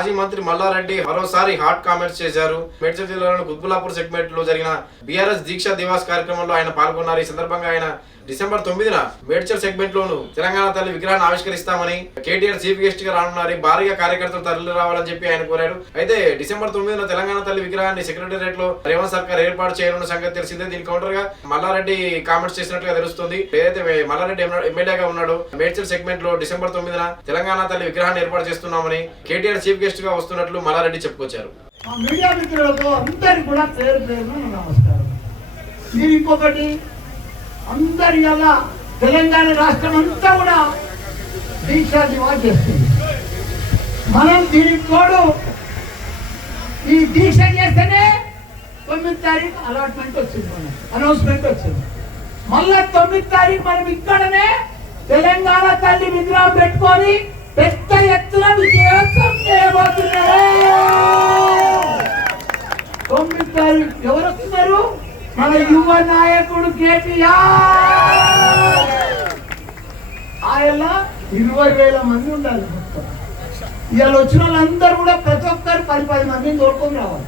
మాజీ మంత్రి మల్లారెడ్డి మరోసారి హాట్ కామెంట్స్ చేశారు. మేడ్చల్ జిల్లాలోని గుద్బులాపూర్ సెగ్మెంట్లో జరిగిన బీఆర్ఎస్ దీక్షా దివాస్ కార్యక్రమంలో ఆయన పాల్గొన్నారు. ఈ సందర్భంగా ఆయన డిసెంబర్ తొమ్మిదిన మేడ్చల్ సెగ్మెంట్ లోను తెలంగాణ తల్లి విగ్రహాన్ని ఆవిష్కరిస్తామని కేటీఆర్ చీఫ్ గెస్ట్గా రానున్నారు. భారీగా కార్యకర్తలు తరలి రావాలని చెప్పి ఆయన కోరాడు. అయితే డిసెంబర్ తొమ్మిదిన తెలంగాణ తల్లి విగ్రహాన్ని సెక్రటేరియట్లో రేవంత్ సర్కార్ ఏర్పాటు చేయాలన్న సంగతి తెలిసిందే. దీని కౌంటర్గా మల్లారెడ్డి కామెంట్స్ చేసినట్టుగా తెలుస్తుంది. ఏదైతే మల్లారెడ్డి ఎమ్మెల్యేగా ఉన్నాడు మేడ్చల్ సెగ్మెంట్లో డిసెంబర్ తొమ్మిదిన తెలంగాణ తల్లి విగ్రహాన్ని ఏర్పాటు చేస్తున్నామని కేటీఆర్ చీఫ్ గెస్ట్ గా వస్తున్నట్లు మల్లారెడ్డి చెప్పుకొచ్చారు. మీడియా మిత్రులకు అందరికి కూడా పేరు పేరున నమస్కారం. మీరు ఇంకొకటి అందరి అలా తెలంగాణ రాష్ట్రం అంతా కూడా దీక్షా దివా చేస్తుంది. మనం దీనికి తోడు ఈ దీక్ష చేస్తేనే తొమ్మిది తారీఖు అలాట్మెంట్ వచ్చింది మనం అనౌన్స్మెంట్ వచ్చింది. మళ్ళా తొమ్మిది తారీఖు మనం ఇక్కడనే తెలంగాణ తల్లి విగ్రహం పెట్టుకొని పెద్ద ఎత్తున విజయోత్సవం చేయబోతున్నారు పంపిస్తారు. ఎవరు వస్తున్నారు మన యువ నాయకుడు కేటీఆర్. ఆయన ఇరవై వేల మంది ఉండాలి. ఇవాళ వచ్చిన వాళ్ళందరూ కూడా ప్రతి ఒక్కరు పది పది మందిని తోడుకొని రావాలి.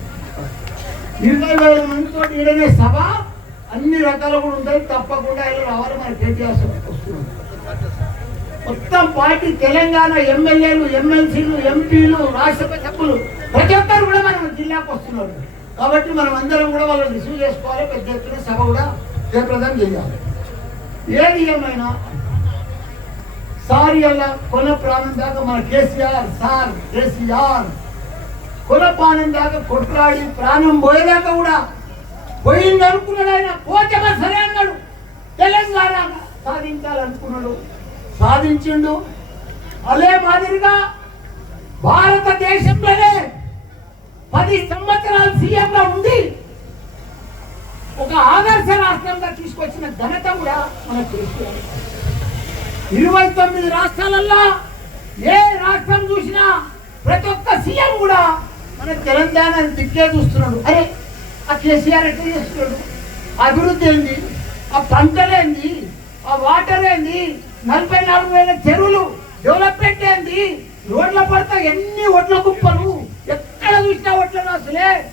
ఇరవై వేల మందితో ఈడనే సభ అన్ని రకాలు కూడా ఉంటాయి. తప్పకుండా ఇలా రావాలి మన కేటీఆర్ సభకు వస్తున్నారు మొత్తం పార్టీ తెలంగాణ ఎమ్మెల్యేలు ఎమ్మెల్సీలు ఎంపీలు రాష్ట్రసభ సభ్యులు ప్రతి ఒక్కరు కూడా మన జిల్లాకు వస్తున్నారు. కాబట్టి మనం అందరం కూడా వాళ్ళని రిసీవ్ చేసుకోవాలి పెద్ద ఎత్తున సభ కూడా జయప్రదం చేయాలి. ఏది ఏమైనా సార్ అలా కొన ప్రాణం దాకా మన కేసీఆర్ సార్ కేసీఆర్. కొన ప్రాణం దాకా కొట్లాడి ప్రాణం పోయేదాకా కూడా పోయింది అనుకున్నాడు ఆయన పోతే సరే అన్నాడు. తెలంగాణ సాధించాలనుకున్నాడు. సాధించిండు. అదే మాదిరిగా భారతదేశంలోనే పది సంవత్సరాలు సీఎంగా ఉండి ఒక ఆదర్శ రాష్ట్రంగా తీసుకొచ్చిన ఘనత కూడా మన కేసీఆర్ ఇరవై తొమ్మిది రాష్ట్రాలల్లో ఏ రాష్ట్రం చూసినా ప్రతి ఒక్క సీఎం కూడా మన తెలంగాణ దిక్కే చూస్తున్నాడు. అరే ఆ కేసీఆర్ ఎట్లా చేస్తున్నాడు? అభివృద్ధి ఏంది? ఆ పంటలేంది ఆ వాటర్ ఏంది? నలభై నాలుగు వేల చెరువులు డెవలప్మెంట్ ఏంది? రోడ్ల పడతా ఎన్ని ఒడ్ల కుప్పలు? Clear.